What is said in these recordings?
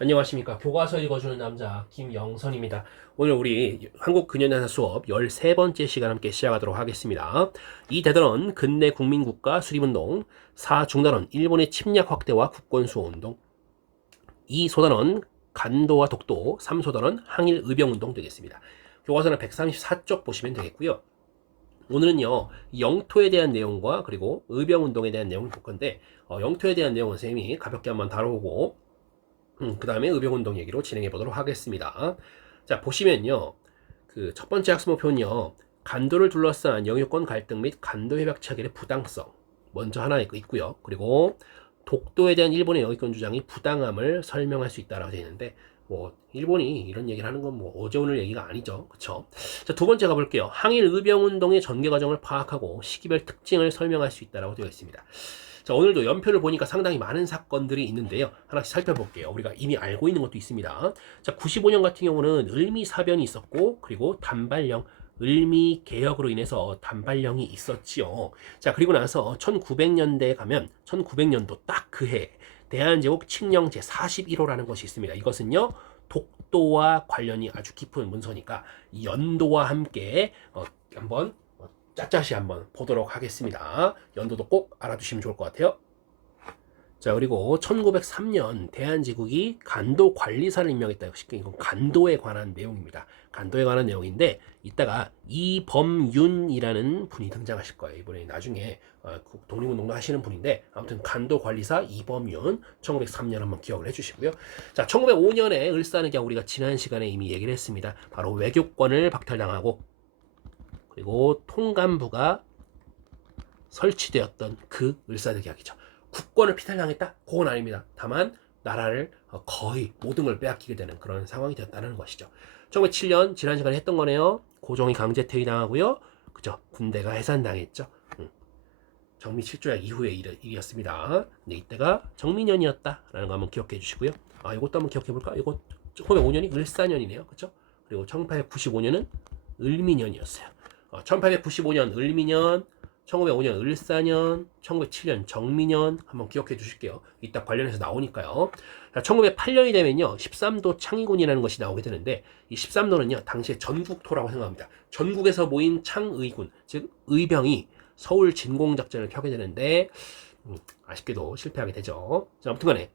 안녕하십니까. 교과서 읽어주는 남자 김영선입니다. 오늘 우리 한국 근현대사 수업 13번째 시간 함께 시작하도록 하겠습니다. 이 대단원 근대 국민국가 수립운동, 4중단원 일본의 침략 확대와 국권수호운동, 2소단원 간도와 독도, 3소단원 항일 의병운동 되겠습니다. 교과서는 134쪽 보시면 되겠고요. 오늘은요, 영토에 대한 내용과 그리고 의병운동에 대한 내용을 볼 건데, 영토에 대한 내용은 선생님이 가볍게 한번 다뤄보고 그 다음에 의병운동 얘기로 진행해 보도록 하겠습니다. 자, 보시면요. 그 첫 번째 학습 목표는요. 간도를 둘러싼 영유권 갈등 및 간도 협약 체결의 부당성. 먼저 하나 있고요. 그리고 독도에 대한 일본의 영유권 주장이 부당함을 설명할 수 있다라고 되어 있는데, 뭐 일본이 이런 얘기를 하는 건 뭐 어제 오늘 얘기가 아니죠. 그쵸? 자, 두 번째 가볼게요. 항일 의병운동의 전개 과정을 파악하고 시기별 특징을 설명할 수 있다라고 되어 있습니다. 자, 오늘도 연표를 보니까 상당히 많은 사건들이 있는데요. 하나씩 살펴볼게요. 우리가 이미 알고 있는 것도 있습니다. 자, 95년 같은 경우는 을미사변이 있었고, 그리고 단발령, 을미개혁으로 인해서 단발령이 있었지요. 자, 그리고 나서 1900년대에 가면 1900년도 딱 그 해 대한제국 칙령 제41호라는 것이 있습니다. 이것은요, 독도와 관련이 아주 깊은 문서니까 이 연도와 함께 한번 짝짝이 한번 보도록 하겠습니다. 연도도 꼭 알아두시면 좋을 것 같아요. 자, 그리고 1903년 대한제국이 간도 관리사를 임명했다. 이건 간도에 관한 내용입니다. 간도에 관한 내용인데 이따가 이범윤이라는 분이 등장하실 거예요. 이번에 나중에 독립운동도 하시는 분인데 아무튼 간도 관리사 이범윤 1903년 한번 기억을 해주시고요. 자, 1905년에 을사늑약 우리가 지난 시간에 이미 얘기를 했습니다. 바로 외교권을 박탈당하고 그리고 통감부가 설치되었던 그 을사늑약이죠. 국권을 피탈당했다? 그건 아닙니다. 다만 나라를 거의 모든 걸 빼앗기게 되는 그런 상황이 되었다는 것이죠. 1907년 지난 시간에 했던 거네요. 고종이 강제 퇴위당하고요. 그죠? 군대가 해산당했죠. 정미 7조약 이후의 일이었습니다. 근데 이때가 정민년이었다라는 거 한번 기억해 주시고요. 이것도 한번 기억해 볼까? 이거 1905년이 을사년이네요. 그죠? 그리고 1895년은 을미년이었어요. 1895년 을미년, 1905년 을사년, 1907년 정미년 한번 기억해 주실게요. 이따 관련해서 나오니까요. 자, 1908년이 되면요. 13도 창의군이라는 것이 나오게 되는데 이 13도는요. 당시에 전국토라고 생각합니다. 전국에서 모인 창의군, 즉 의병이 서울 진공작전을 펴게 되는데 아쉽게도 실패하게 되죠. 자, 아무튼 간에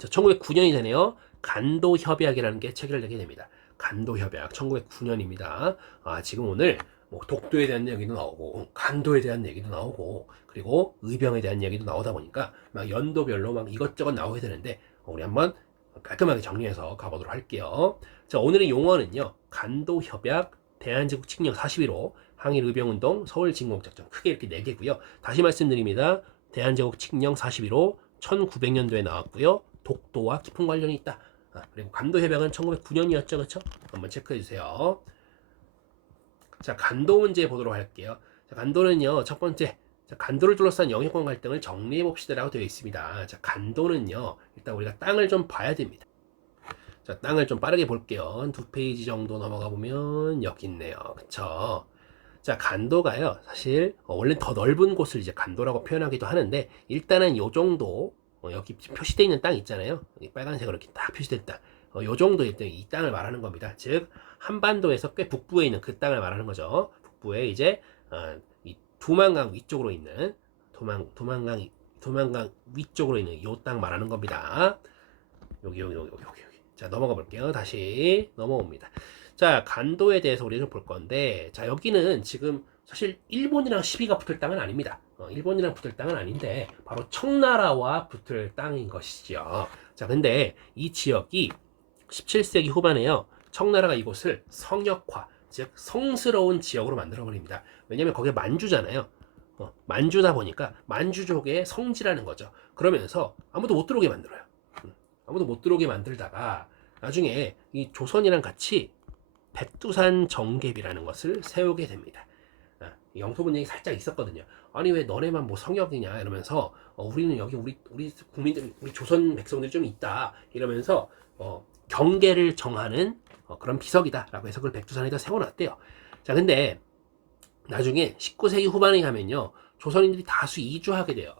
1909년이 되네요. 간도협약이라는 게 체결되게 됩니다. 간도협약 1909년입니다. 지금 오늘 뭐 독도에 대한 얘기도 나오고 간도에 대한 얘기도 나오고 그리고 의병에 대한 얘기도 나오다 보니까 막 연도별로 막 이것저것 나오게 되는데 우리 한번 깔끔하게 정리해서 가보도록 할게요. 자, 오늘의 용어는요. 간도협약, 대한제국 칙령 41호, 항일의병운동, 서울진공작전 크게 이렇게 4개고요. 다시 말씀드립니다. 대한제국 칙령 41호 1900년도에 나왔고요. 독도와 깊은 관련이 있다. 그리고 간도협약은 1909년이었죠. 그렇죠? 한번 체크해 주세요. 자, 간도 문제 보도록 할게요. 자, 간도는요, 첫 번째, 자, 간도를 둘러싼 영유권 갈등을 정리해 봅시다라고 되어 있습니다. 자, 간도는요, 일단 우리가 땅을 좀 봐야 됩니다. 자, 땅을 좀 빠르게 볼게요. 한 2페이지 정도 넘어가 보면 여기 있네요. 그쵸? 자, 간도가요, 사실, 원래 더 넓은 곳을 이제 간도라고 표현하기도 하는데, 일단은 요 정도, 여기 표시되어 있는 땅 있잖아요. 여기 빨간색으로 이렇게 딱 표시된 땅. 요 정도 일단 이 땅을 말하는 겁니다. 즉, 한반도에서 꽤 북부에 있는 그 땅을 말하는 거죠. 북부에 이제, 이 두만강 위쪽으로 있는, 두만강 위쪽으로 있는 요 땅 말하는 겁니다. 여기. 자, 넘어가 볼게요. 다시 넘어옵니다. 자, 간도에 대해서 우리 좀 볼 건데, 자, 여기는 지금 사실 일본이랑 시비가 붙을 땅은 아닙니다. 일본이랑 붙을 땅은 아닌데, 바로 청나라와 붙을 땅인 것이죠. 자, 근데 이 지역이 17세기 후반에요. 청나라가 이곳을 성역화, 즉 성스러운 지역으로 만들어버립니다. 왜냐면 거기에 만주잖아요. 만주다 보니까 만주족의 성지라는 거죠. 그러면서 아무도 못 들어오게 만들어요. 아무도 못 들어오게 만들다가 나중에 이 조선이랑 같이 백두산 정계비라는 것을 세우게 됩니다. 영토 분쟁이 살짝 있었거든요. 아니 왜 너네만 뭐 성역이냐 이러면서 우리는 여기 우리 국민들 우리 조선 백성들이 좀 있다 이러면서 경계를 정하는 그런 비석이다라고 해서 그걸 백두산에다 세워놨대요. 자, 근데 나중에 19세기 후반에 가면요 조선인들이 다수 이주하게 돼요.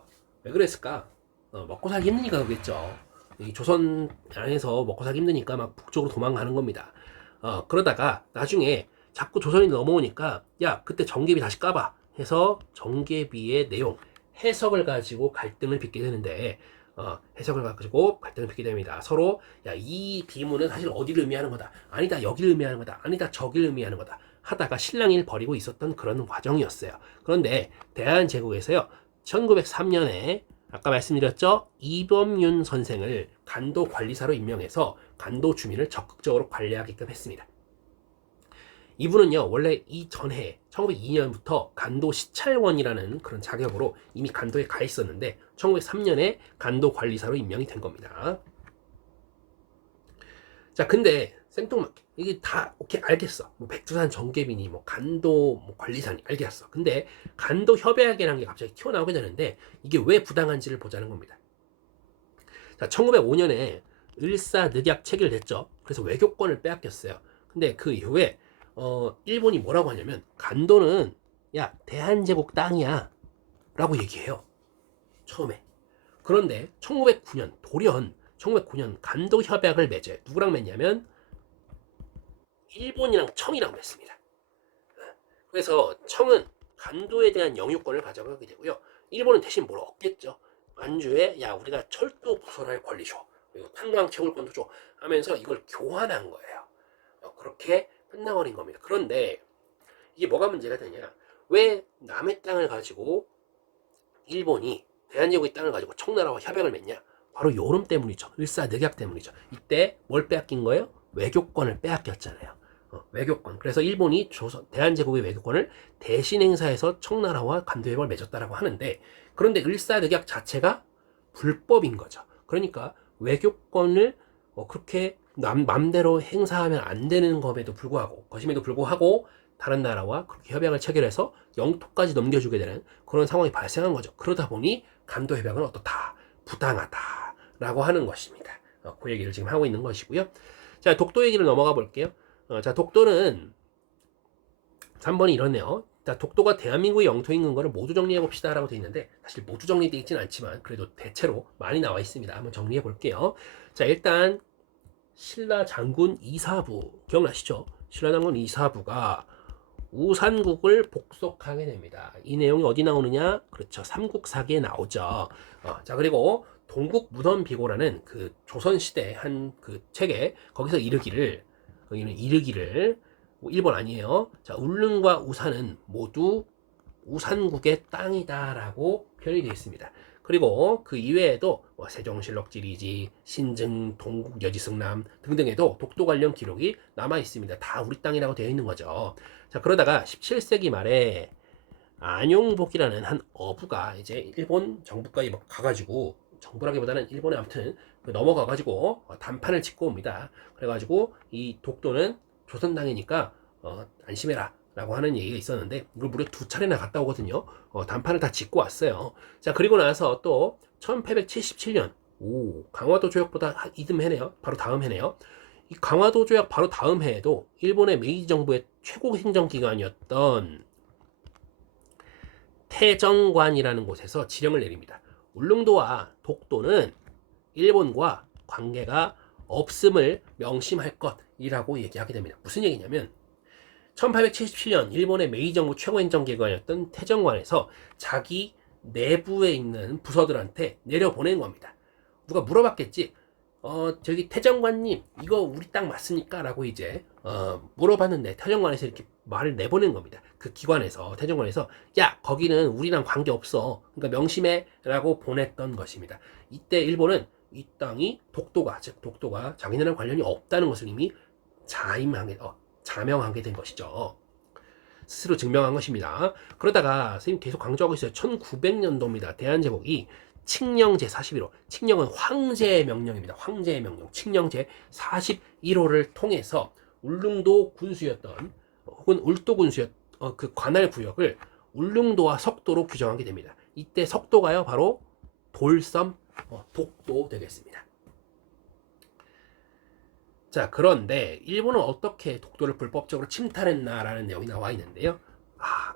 왜 그랬을까? 먹고 살기 힘드니까 그러겠죠. 이 조선 안에서 먹고 살기 힘드니까 막 북쪽으로 도망가는 겁니다. 그러다가 나중에 자꾸 조선이 넘어오니까 야 그때 정계비 다시 까봐 해서 정계비의 내용 해석을 가지고 갈등을 빚게 되는데 해석을 가지고 갈등을 빚게 됩니다. 서로 야 이 비문은 사실 어디를 의미하는 거다, 아니다 여기를 의미하는 거다, 아니다 저기를 의미하는 거다 하다가 실랑이를 벌이고 있었던 그런 과정이었어요. 그런데 대한제국에서요 1903년에 아까 말씀드렸죠, 이범윤 선생을 간도 관리사로 임명해서 간도 주민을 적극적으로 관리하게끔 했습니다. 이분은요 원래 이전해 1902년부터 간도 시찰원이라는 그런 자격으로 이미 간도에 가 있었는데 1903년에 간도 관리사로 임명이 된 겁니다. 자 근데 생뚱맞게 이게 다 오케이 알겠어, 뭐 백두산 정계빈이 뭐 간도 뭐 관리사니 알겠어. 근데 간도 협약이라는 게 갑자기 튀어나오게 되는데 이게 왜 부당한지를 보자는 겁니다. 자 1905년에 을사늑약 체결됐죠. 그래서 외교권을 빼앗겼어요. 근데 그 이후에 일본이 뭐라고 하냐면 간도는 야 대한제국 땅이야 라고 얘기해요 처음에. 그런데 1909년 돌연 1909년 간도 협약을 맺어요. 누구랑 맺냐면 일본이랑 청이랑 맺습니다. 그래서 청은 간도에 대한 영유권을 가져가게 되고요. 일본은 대신 뭘 얻겠죠. 만주에 야 우리가 철도 부설할 권리 줘, 그리고 탄광 채굴권도 줘 하면서 이걸 교환한 거예요. 그렇게 끝나버린 겁니다. 그런데 이게 뭐가 문제가 되냐, 왜 남의 땅을 가지고 일본이 대한제국의 땅을 가지고 청나라와 협약을 맺냐, 바로 요런 때문이죠. 을사늑약 때문이죠. 이때 뭘 빼앗긴 거예요? 외교권을 빼앗겼잖아요. 외교권. 그래서 일본이 대한제국의 외교권을 대신 행사해서 청나라와 간도협약을 맺었다라고 하는데, 그런데 을사늑약 자체가 불법인 거죠. 그러니까 외교권을 그렇게 맘대로 행사하면 안 되는 것임에도 불구하고 다른 나라와 그렇게 협약을 체결해서 영토까지 넘겨주게 되는 그런 상황이 발생한 거죠. 그러다 보니 간도 협약은 어떻다, 부당하다라고 하는 것입니다. 그 얘기를 지금 하고 있는 것이고요. 자 독도 얘기를 넘어가 볼게요. 자 독도는 3번이 이렇네요. 자 독도가 대한민국의 영토인 근거를 모두 정리해 봅시다 라고 되어 있는데, 사실 모두 정리되어 있지는 않지만 그래도 대체로 많이 나와 있습니다. 한번 정리해 볼게요. 자 일단 신라 장군 이사부 기억나시죠? 신라 장군 이사부가 우산국을 복속하게 됩니다. 이 내용이 어디 나오느냐? 그렇죠. 삼국사기에 나오죠. 자 그리고 동국무덤비고라는 그 조선시대 한 그 책에 거기서 이르기를 뭐 일본 아니에요. 자 울릉과 우산은 모두 우산국의 땅이다라고 표현이 되어 있습니다. 그리고 그 이외에도 뭐 세종실록 지리지, 신증, 동국 여지승남 등등에도 독도 관련 기록이 남아 있습니다. 다 우리 땅이라고 되어 있는 거죠. 자 그러다가 17세기 말에 안용복이라는 한 어부가 이제 일본 정부까지 가가지고, 정부라기보다는 일본에 아무튼 넘어가가지고 단판을 짓고 옵니다. 그래가지고 이 독도는 조선 땅이니까 안심해라 라고 하는 얘기가 있었는데, 이걸 무려 2차례나 갔다 오거든요. 단판을 다 짓고 왔어요. 자 그리고 나서 또 1877년 강화도 조약보다 이듬 해네요. 바로 다음 해네요. 이 강화도 조약 바로 다음 해에도 일본의 메이지 정부의 최고 행정기관이었던 태정관이라는 곳에서 지령을 내립니다. 울릉도와 독도는 일본과 관계가 없음을 명심할 것이라고 얘기하게 됩니다. 무슨 얘기냐면 1877년 일본의 메이지 정부 최고행정기관이었던 태정관에서 자기 내부에 있는 부서들한테 내려보낸 겁니다. 누가 물어봤겠지. 저기 태정관님 이거 우리 땅 맞습니까? 라고 이제 물어봤는데 태정관에서 이렇게 말을 내보낸 겁니다. 그 기관에서, 태정관에서 야 거기는 우리랑 관계없어, 그러니까 명심해 라고 보냈던 것입니다. 이때 일본은 이 땅이 독도가 자기네랑 관련이 없다는 것을 이미 자명하게 된 것이죠. 스스로 증명한 것입니다. 그러다가 선생님 계속 강조하고 있어요. 1900년도입니다. 대한제국이 칙령 제41호, 칙령은 황제의 명령입니다. 황제의 명령, 칙령 제41호를 통해서 울릉도 군수였던 혹은 울도 군수였 그 관할 구역을 울릉도와 석도로 규정하게 됩니다. 이때 석도가요 바로 돌섬 독도 되겠습니다. 자 그런데 일본은 어떻게 독도를 불법적으로 침탈했나라는 내용이 나와 있는데요.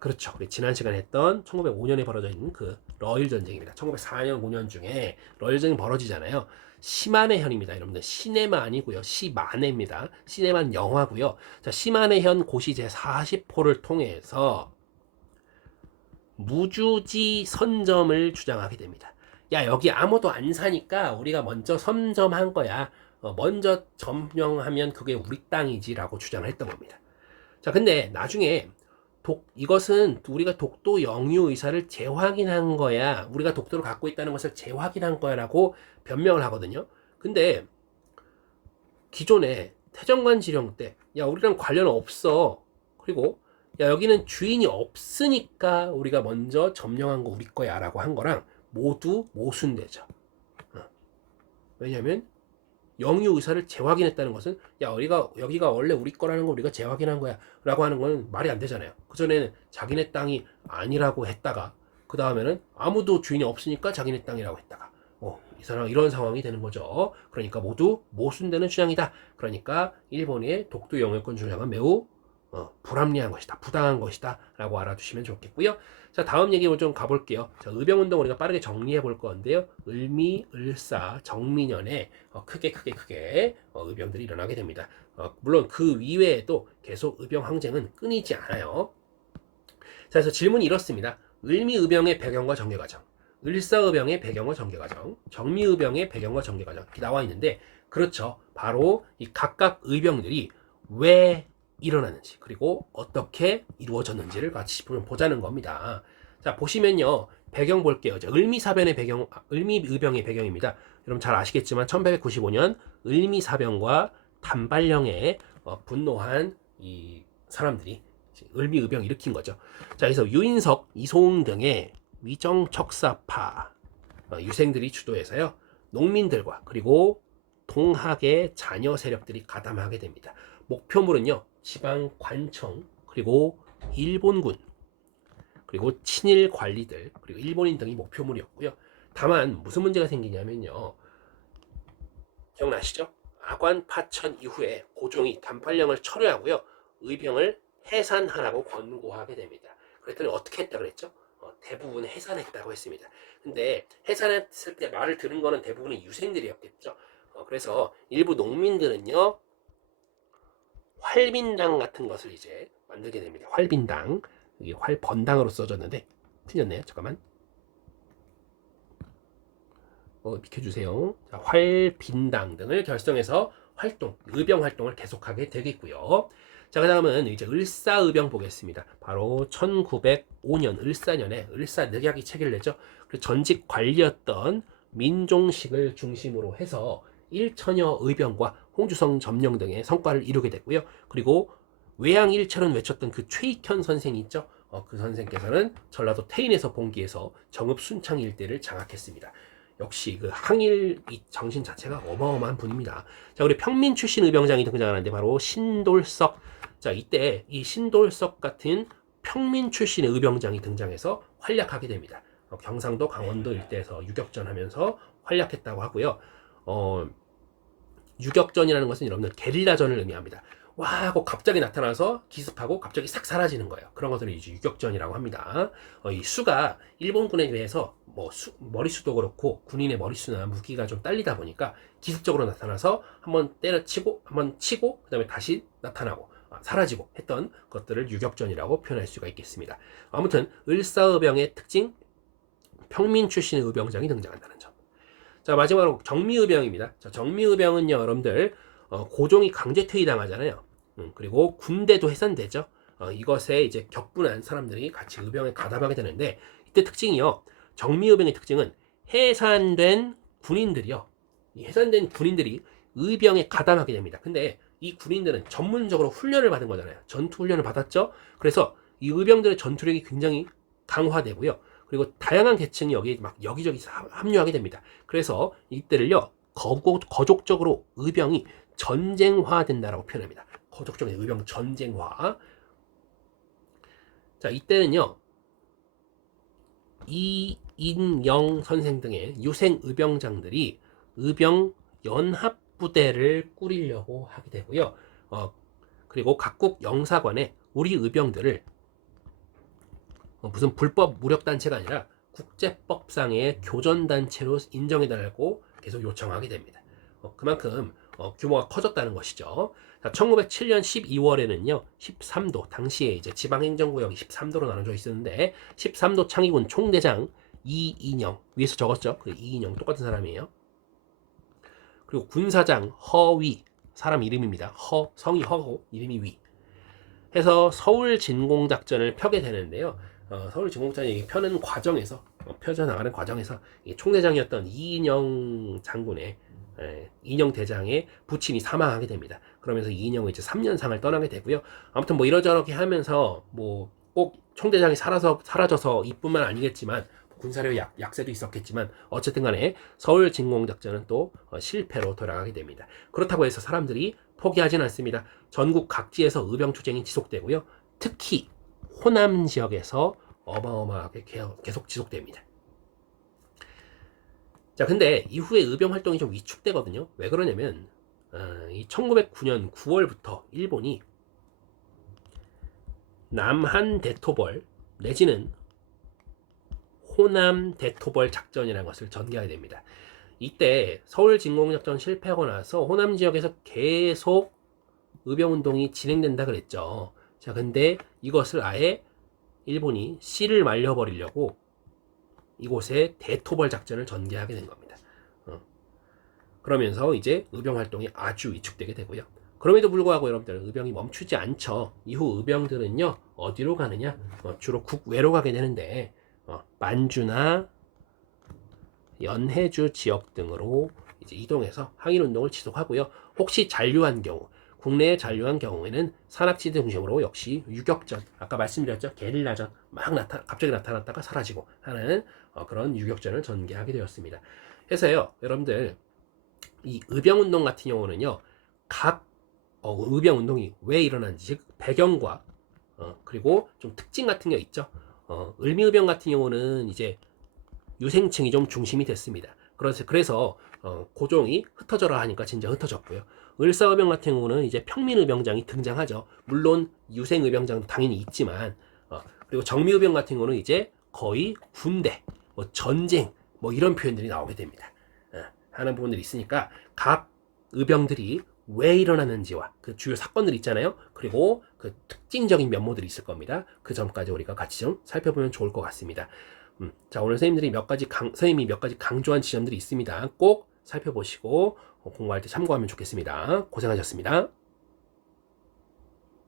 그렇죠. 우리 지난 시간에 했던 1905년에 벌어져 있는 그 러일 전쟁입니다. 1904년 5년 중에 러일 전쟁이 벌어지잖아요. 시만의 현입니다. 여러분들 시네마 아니고요. 시만해입니다. 시네마는 영화고요. 자, 시만의 현 고시 제40호를 통해서 무주지 선점을 주장하게 됩니다. 야, 여기 아무도 안 사니까 우리가 먼저 선점한 거야. 먼저 점령하면 그게 우리 땅이지라고 주장을 했던 겁니다. 자, 근데 나중에 이것은 우리가 독도 영유 의사를 재확인한 거야. 우리가 독도를 갖고 있다는 것을 재확인한 거야라고 변명을 하거든요. 근데 기존에 태정관 지령 때, 야, 우리랑 관련 없어. 그리고 야, 여기는 주인이 없으니까 우리가 먼저 점령한 거 우리 거야 라고 한 거랑 모두 모순되죠. 왜냐면 영유 의사를 재확인했다는 것은 야, 여기가 원래 우리 거라는 거 우리가 재확인한 거야 라고 하는 건 말이 안 되잖아요. 그전에는 자기네 땅이 아니라고 했다가 그 다음에는 아무도 주인이 없으니까 자기네 땅이라고 했다가 이런 상황이 되는 거죠. 그러니까 모두 모순되는 주장이다. 그러니까 일본의 독도 영유권 주장은 매우 불합리한 것이다, 부당한 것이다 라고 알아두시면 좋겠고요. 자, 다음 얘기로 좀 가볼게요. 자, 의병운동 우리가 빠르게 정리해 볼 건데요. 을미, 을사, 정민년에 크게 의병들이 일어나게 됩니다. 물론 그 이외에도 계속 의병 항쟁은 끊이지 않아요. 자, 그래서 질문이 이렇습니다. 을미의병의 배경과 전개과정, 을사의병의 배경과 전개과정, 정미의병의 배경과 전개과정 이렇게 나와 있는데, 그렇죠. 바로 이 각각 의병들이 왜 일어나는지 그리고 어떻게 이루어졌는지를 같이 보자는 겁니다. 자, 보시면요. 배경 볼게요. 을미사변의 배경, 을미의병의 배경입니다. 여러분 잘 아시겠지만 1895년 을미사변과 단발령에 분노한 이 사람들이 을미의병 일으킨 거죠. 자, 그래서 유인석, 이소흥 등의 위정척사파 유생들이 주도해서요. 농민들과 그리고 동학의 자녀 세력들이 가담하게 됩니다. 목표물은요. 지방 관청, 그리고 일본군, 그리고 친일 관리들, 그리고 일본인 등이 목표물이었고요. 다만 무슨 문제가 생기냐면요. 기억나시죠? 아관 파천 이후에 고종이 단팔령을 철회하고요. 의병을 해산하라고 권고하게 됩니다. 그랬더니 어떻게 했다 그랬죠? 대부분 해산했다고 했습니다. 근데 해산했을 때 말을 들은 거는 대부분의 유생들이었겠죠. 그래서 일부 농민들은요. 활빈당 같은 것을 이제 만들게 됩니다. 활빈당. 이게 활번당으로 써졌는데 틀렸네요. 잠깐만. 비켜주세요. 자, 활빈당 등을 결성해서 의병 활동을 계속하게 되겠고요. 자, 그 다음은 이제 을사의병 보겠습니다. 바로 1905년 을사년에 을사늑약이 체계를 내죠. 그리고 전직 관리였던 민종식을 중심으로 해서 1천여 의병과 홍주성 점령 등의 성과를 이루게 됐고요. 그리고 외양일철은 외쳤던 그 최익현 선생이 있죠. 그 선생께서는 전라도 태인에서 봉기해서 정읍 순창 일대를 장악했습니다. 역시 그 항일 이 정신 자체가 어마어마한 분입니다. 자, 우리 평민 출신 의병장이 등장하는데 바로 신돌석. 자, 이때 이 신돌석 같은 평민 출신의 의병장이 등장해서 활약하게 됩니다. 경상도 강원도 일대에서 유격전하면서 활약했다고 하고요. 유격전이라는 것은 여러분들 게릴라전을 의미합니다. 와 하고 갑자기 나타나서 기습하고 갑자기 싹 사라지는 거예요. 그런 것들을 이제 유격전이라고 합니다. 이 수가 일본군에 비해서 머리수도 그렇고 군인의 머리수나 무기가 좀 딸리다 보니까 기습적으로 나타나서 한번 때려치고 한번 치고 그 다음에 다시 나타나고 사라지고 했던 것들을 유격전이라고 표현할 수가 있겠습니다. 아무튼 을사의병의 특징, 평민 출신의 의병장이 등장한다는 점. 자, 마지막으로 정미의병입니다. 자, 정미의병은요, 여러분들 고종이 강제 퇴위당하잖아요. 그리고 군대도 해산되죠. 이것에 이제 격분한 사람들이 같이 의병에 가담하게 되는데, 이때 특징이요. 정미의병의 특징은 해산된 군인들이요. 이 해산된 군인들이 의병에 가담하게 됩니다. 근데 이 군인들은 전문적으로 훈련을 받은 거잖아요. 전투 훈련을 받았죠. 그래서 이 의병들의 전투력이 굉장히 강화되고요. 그리고 다양한 계층이 여기저기 합류하게 됩니다. 그래서 이때를요, 거족적으로 의병이 전쟁화된다라고 표현합니다. 거족적인 의병 전쟁화. 자, 이때는요, 이인영 선생 등의 유생 의병장들이 의병 연합부대를 꾸리려고 하게 되고요. 그리고 각국 영사관에 우리 의병들을 무슨 불법 무력단체가 아니라 국제법상의 교전단체로 인정해달라고 계속 요청하게 됩니다. 그만큼 규모가 커졌다는 것이죠. 자, 1907년 12월에는요, 13도, 당시에 이제 지방행정구역이 13도로 나눠져 있었는데, 13도 창의군 총대장 이인영, 위에서 적었죠? 그 이인영, 똑같은 사람이에요. 그리고 군사장 허위, 사람 이름입니다. 성이 허고, 이름이 위. 해서 서울 진공작전을 펴게 되는데요. 서울 진공작전이 펴는 과정에서, 펴져나가는 과정에서 총대장이었던 이인영 장군의 이인영 대장의 부친이 사망하게 됩니다. 그러면서 이인영은 이제 3년상을 떠나게 되고요. 아무튼 뭐 이러저렇게 하면서 뭐 꼭 총대장이 사라져서 이뿐만 아니겠지만 군사력 약세도 있었겠지만 어쨌든 간에 서울 진공작전은 또 실패로 돌아가게 됩니다. 그렇다고 해서 사람들이 포기하진 않습니다. 전국 각지에서 의병투쟁이 지속되고요. 특히 호남 지역에서 어마어마하게 계속 지속됩니다. 자, 근데 이후에 의병 활동이 좀 위축되거든요. 왜 그러냐면 이 1909년 9월부터 일본이 남한 대토벌 내지는 호남 대토벌 작전이라는 것을 전개하게 됩니다. 이때 서울 진공작전 실패하고 나서 호남 지역에서 계속 의병운동이 진행된다 그랬죠. 자, 근데 이것을 아예 일본이 씨를 말려버리려고 이곳에 대토벌 작전을 전개하게 된 겁니다. 그러면서 이제 의병 활동이 아주 위축되게 되고요. 그럼에도 불구하고 여러분들 의병이 멈추지 않죠. 이후 의병들은요 어디로 가느냐? 주로 국외로 가게 되는데 만주나 연해주 지역 등으로 이제 이동해서 항일 운동을 지속하고요. 혹시 잔류한 경우, 국내에 잔류한 경우에는 산악지대 중심으로 역시 유격전, 아까 말씀드렸죠, 게릴라전 막 갑자기 나타났다가 사라지고 하는 그런 유격전을 전개하게 되었습니다. 그래서요, 여러분들 이 의병 운동 같은 경우는요, 각 의병 운동이 왜 일어난지, 즉 배경과 그리고 좀 특징 같은 게 있죠. 을미의병 같은 경우는 이제 유생층이 좀 중심이 됐습니다. 그래서 고종이 흩어져라 하니까 진짜 흩어졌고요. 을사의병 같은 경우는 이제 평민의병장이 등장하죠. 물론 유생의병장도 당연히 있지만 그리고 정미의병 같은 경우는 이제 거의 군대, 뭐 전쟁, 뭐 이런 표현들이 나오게 됩니다. 하는 부분들이 있으니까 각 의병들이 왜 일어나는지와 그 주요 사건들이 있잖아요. 그리고 그 특징적인 면모들이 있을 겁니다. 그 점까지 우리가 같이 좀 살펴보면 좋을 것 같습니다. 자, 오늘 선생님이 몇 가지 강조한 지점들이 있습니다. 꼭 살펴보시고 공부할 때 참고하면 좋겠습니다. 고생하셨습니다.